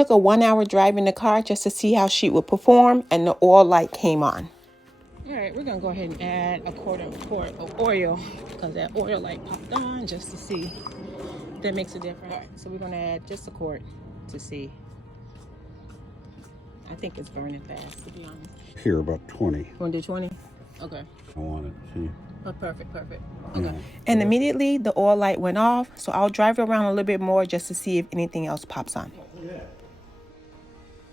took a 1-hour drive in the car just to see how she would perform, and the oil light came on. All right, we're gonna go ahead and add a quart of oil because that oil light popped on just to see if that makes a difference. All right, so we're gonna add just a quart to see. I think it's burning fast, to be honest. Here, about 20. You wanna do 20? Okay. I want it, see? Oh, perfect. Okay. And immediately the oil light went off, so I'll drive it around a little bit more just to see if anything else pops on. Yeah.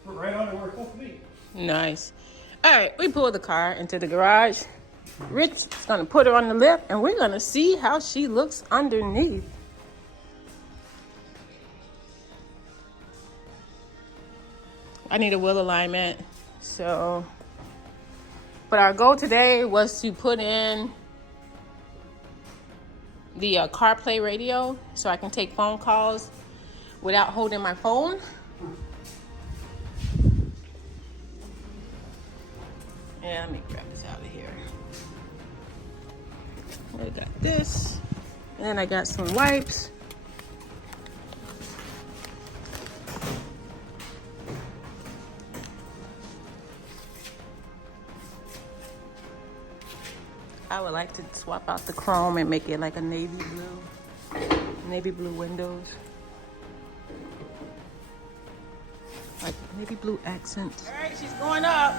We're right on where we're supposed to be. Nice. All right, we pulled the car into the garage. Rich is gonna put her on the lift, and we're gonna see how she looks underneath. I need a wheel alignment, so. But our goal today was to put in the CarPlay radio so I can take phone calls without holding my phone. Yeah, let me grab this out of here. I got this, and I got some wipes. I would like to swap out the chrome and make it like a navy blue windows. Like navy blue accents. All right, she's going up.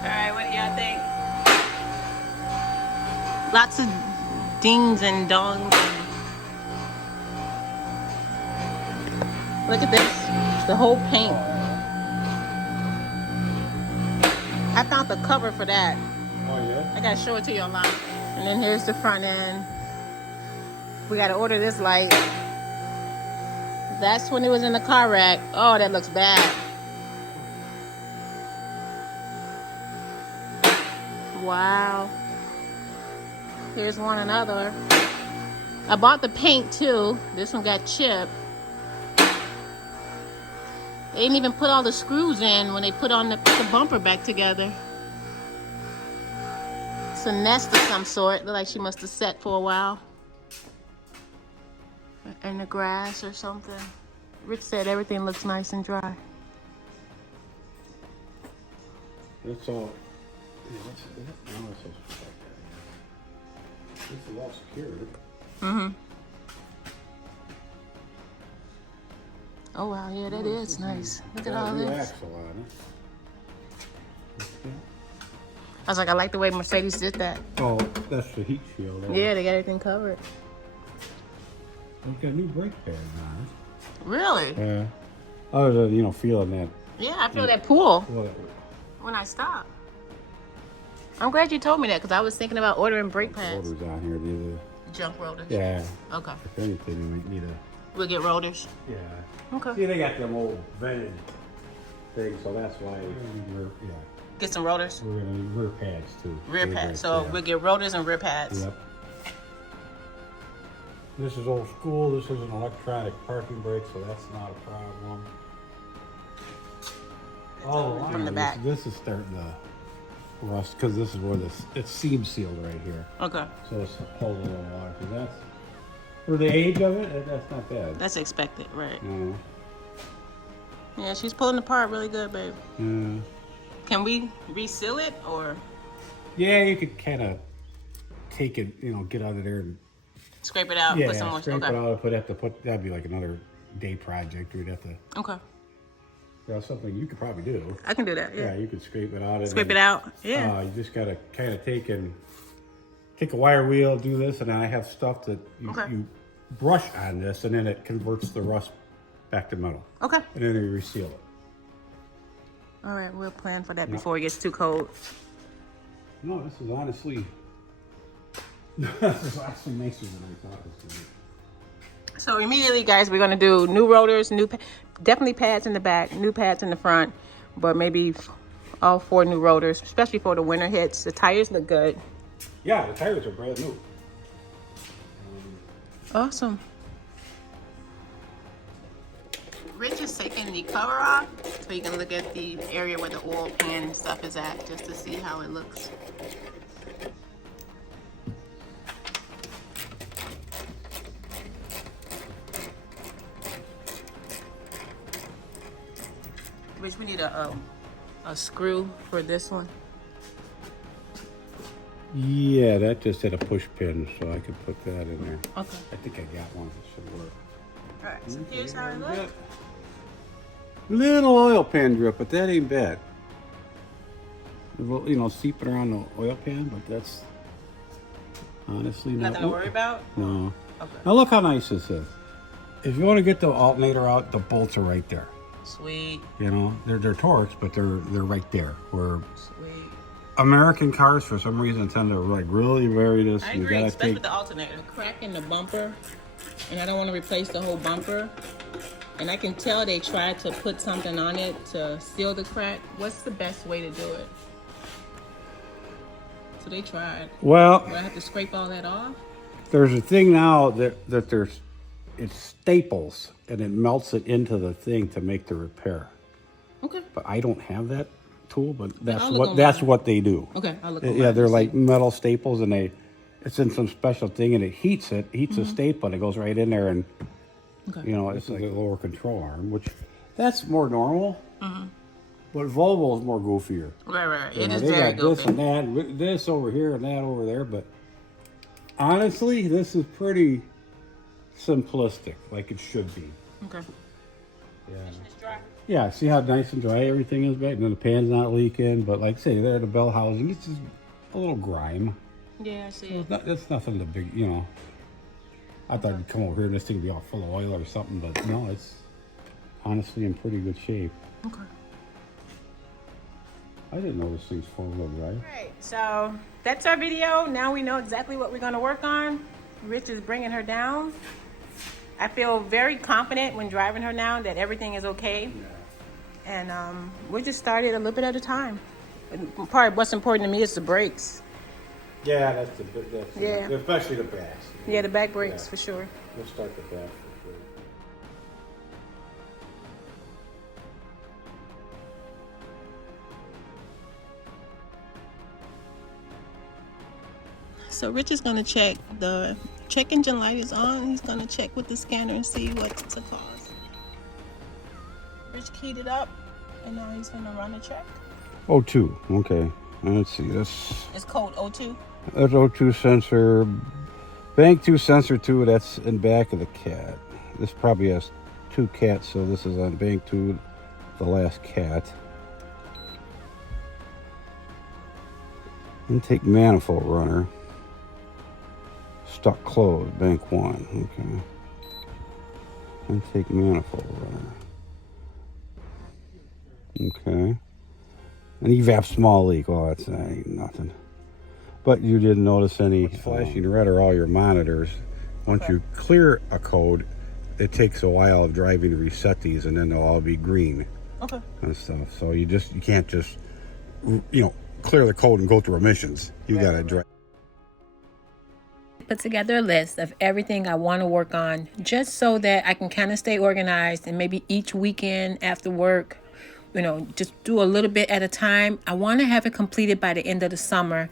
All right, what do y'all think? Lots of dings and dongs. Look at this. The whole paint. I found the cover for that. Oh, yeah? I gotta show it to you online. And then here's the front end. We gotta order this light. That's when it was in the car rack. Oh, that looks bad. Wow. Here's one another. I bought the paint too. This one got chipped. They didn't even put all the screws in when they put the bumper back together. It's a nest of some sort. Look like she must have sat for a while in the grass or something. Rich said everything looks nice and dry. That's all. Yeah, what's that? No, it's supposed to be like that. This is all secured. Mm-hmm. Oh, wow. Yeah, that is nice. Look at all this. I was like, I like the way Mercedes did that. Oh, that's the heat shield. Yeah, they got everything covered. They've got new brake pads on it. Really? Yeah. Other than, feeling that. Yeah, I feel that pull Well, when I stop. I'm glad you told me that because I was thinking about ordering brake pads. Rotors on here, the Junk rotors? Yeah. Okay. If anything, we might need a. We'll get rotors? Yeah. Okay. See, they got them old vented things, so that's why yeah. Get some rotors? We're gonna need rear pads too. Rear pads. So we'll get rotors and rear pads. Yep. This is old school. This is an electronic parking brake, so that's not a problem. All from the back. This is starting to rust because this is where it's seam sealed right here. Okay. So it's holding a little water. So that's for the age of it. That's not bad. That's expected, right? No. Yeah, she's pulling apart really good, babe. Yeah. Can we reseal it or? Yeah, you could kind of take it, get out of there and scrape it out. yeah, Put some more. scrape Okay. it out. That'd be like another day project. We'd have to. Okay. That's something you could probably do. I can do that. Yeah. Yeah, you could scrape it out. Scrape it out. Yeah. You just gotta kind of take a wire wheel, do this, and then I have stuff that you brush on this, and then it converts the rust back to metal. Okay. And then you reseal it. All right, we'll plan for that before it gets too cold. No, this is honestly, this is actually nicer than I thought it was gonna be. So immediately, guys, we're gonna do new rotors, definitely pads in the back, new pads in the front, but maybe all 4 new rotors, especially for the winter hits. The tires look good. Yeah, the tires are brand new. Awesome. Rich is taking the cover off so you can look at the area where the oil pan and stuff is at, just to see how it looks. Rich, we need a screw for this one. Yeah, that just had a push pin, so I could put that in there. Okay. I think I got one that should work. All right, so here's how it looks. Little oil pan drip, but that ain't bad. A little, you know, seeping around the oil pan, but that's honestly Nothing to worry about? No. Okay. Now look how nice this is. If you want to get the alternator out, the bolts are right there. Sweet. You know, they're Torx, but they're right there. Where Sweet. American cars, for some reason, tend to like really vary this. I agree, especially with the alternator. Crack in the bumper, and I don't want to replace the whole bumper. And I can tell they tried to put something on it to seal the crack. What's the best way to do it? So they tried. Well, do I have to scrape all that off? There's a thing now that it's staples, and it melts it into the thing to make the repair. Okay. But I don't have that tool, but that's what they do. Okay, I'll look. Yeah, they're like metal staples, and it's in some special thing, and it heats a staple, and it goes right in there, and you know, it's like a lower control arm, which that's more normal. But Volvo is more goofier. Right. You It know, is they very got goofy. this and that, this over here and that over there, but honestly, this is pretty simplistic, like it should be. Okay. Yeah. Yeah, see how nice and dry everything is back? And then the pan's not leaking, but like I say, there the bell housing, it's just a little grime. Yeah, I see So it. it's nothing to big, you know. I thought it'd come over here and this thing would be all full of oil or something, but no, it's honestly in pretty good shape. Okay. I didn't know this thing's four-wheel drive. Alright, so that's our video. Now we know exactly what we're going to work on. Rich is bringing her down. I feel very confident when driving her now that everything is okay. And we just started a little bit at a time. Part of what's important to me is the brakes. Yeah, that's Yeah. especially the backs. Yeah, the back brakes for sure. We'll start the back for sure. So Rich is going to check the check engine light is on. He's going to check with the scanner and see what's the cause. Rich keyed it up and now he's going to run a check. O2, okay. Let's see, It's code O2. That's O2 sensor. Bank 2 sensor 2, that's in back of the cat. This probably has 2 cats, so this is on bank 2, the last cat. Intake manifold runner. Stuck closed, bank 1, okay. Intake manifold runner. Okay. An evap small leak, well that's ain't nothing. But you didn't notice any flashing red are all your monitors. Once you clear a code, it takes a while of driving to reset these, and then they'll all be green. Okay. And stuff. So you can't just, you know, clear the code and go through emissions. You gotta drive. Put together a list of everything I want to work on, just so that I can kind of stay organized, and maybe each weekend after work, you know, just do a little bit at a time. I want to have it completed by the end of the summer.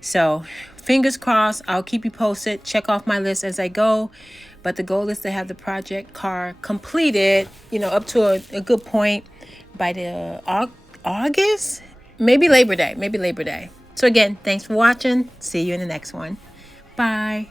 So fingers crossed, I'll keep you posted. Check off my list as I go. But the goal is to have the project car completed, you know, up to a good point by the August, maybe Labor Day. So again, thanks for watching. See you in the next one. Bye.